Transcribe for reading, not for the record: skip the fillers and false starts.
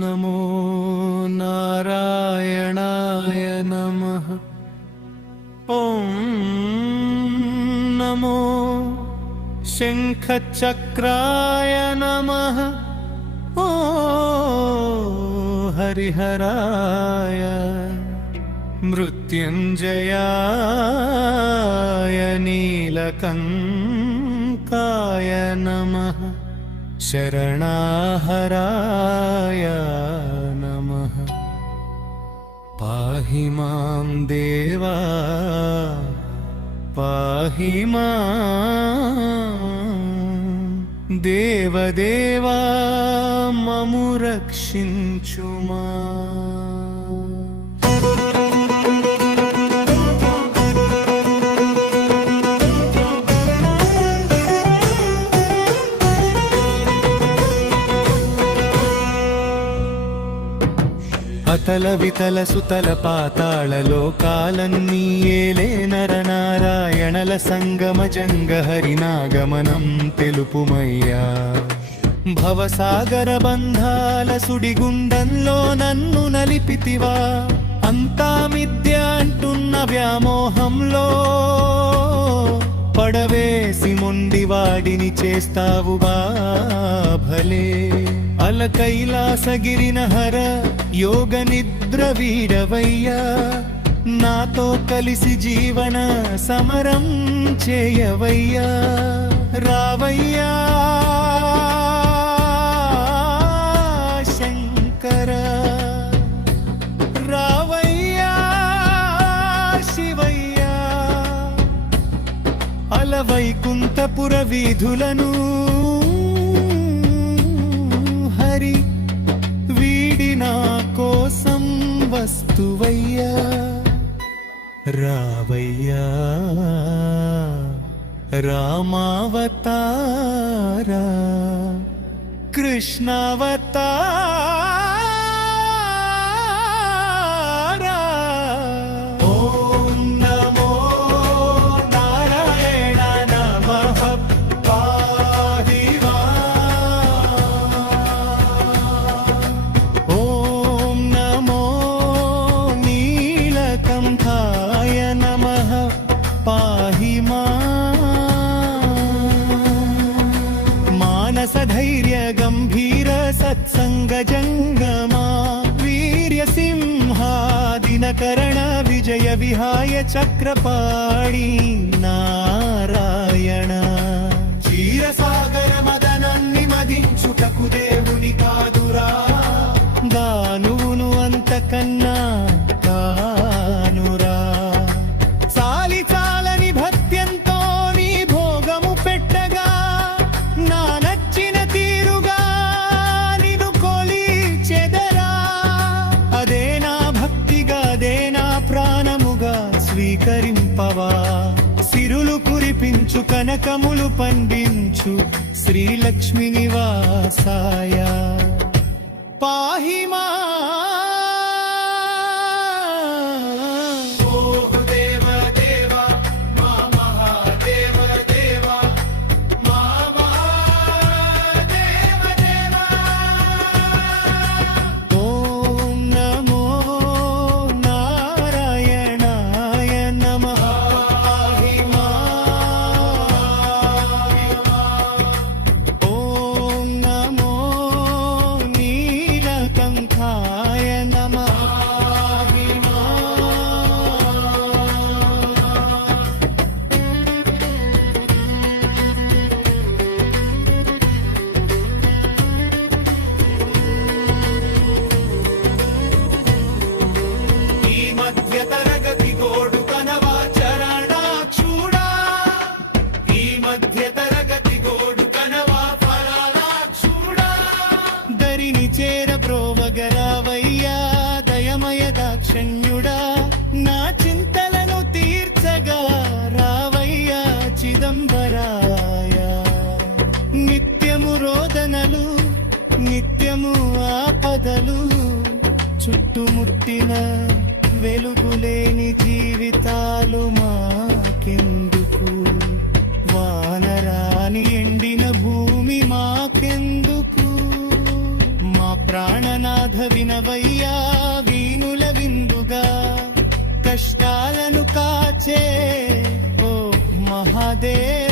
నమో నారాయణాయ నమః. ఓం నమో శంఖచక్రాయ నమః. ఓ హరిహరాయ మృత్యుంజయాయ నీలకంకాయ నమః. శరణాహరాయ నమః. పాహి మాం దేవా పాహి మాం దేవదేవా మము రక్షించుమా. అతల వితల సుతల పాతాళ లోకాలన్నీ ఏలే నరనారాయణల సంగమ జంగ హరినాగమనం తెలుపుమయ్యా. భవసాగర బంధాల సుడిగుండంలో నన్ను నలిపితివా. అంతా మిథ్య అంటున్న వ్యామోహంలో పడవేసి మొండివాడిని చేస్తావుగా భలే. అల కైలాసగిరిన హర యోగ నిద్ర వీడవయ్యా. నాతో కలిసి జీవన సమరం చేయవయ్యా. రావయ్యా శంకర, రావయ్యా శివయ్యా. అల వైకుంఠపుర వీధులను హరి వీడి నా కోసం వస్తువయ్యా. రావయ్యా రామావతారా కృష్ణావతారా. ఓం నమో నారాయణ నమః. పాహి మాం. ఓం నమో నీలకంఠాయ నమః. పాహి మానస ధైర్య గంభీర సత్సంగ జంగమా. వీర్య సింహాదినకరణ విజయ విహాయ చక్రపాణి నారాయణ. క్షీరసాగర మదనాన్ని మదించుటకు దేవుని కాదురా. దానువును అంతకన్నా కానురా. చాలి చాలని భక్త్యంతో నీ భోగము పెట్టగా నా నచ్చిన తీరుగా నిన్ను కొలిచెదరా. అదే నా భక్తిగా అదే నా ప్రాణముగా స్వీకరింపవా. సిరులు కురిపించు కనకములు పండించు శ్రీలక్ష్మి నివాసాయ. పాహి మా నారాయణ రావయ్యా వీణుల విందుగా కష్టాలను కాచే ఓ మహాదేవ్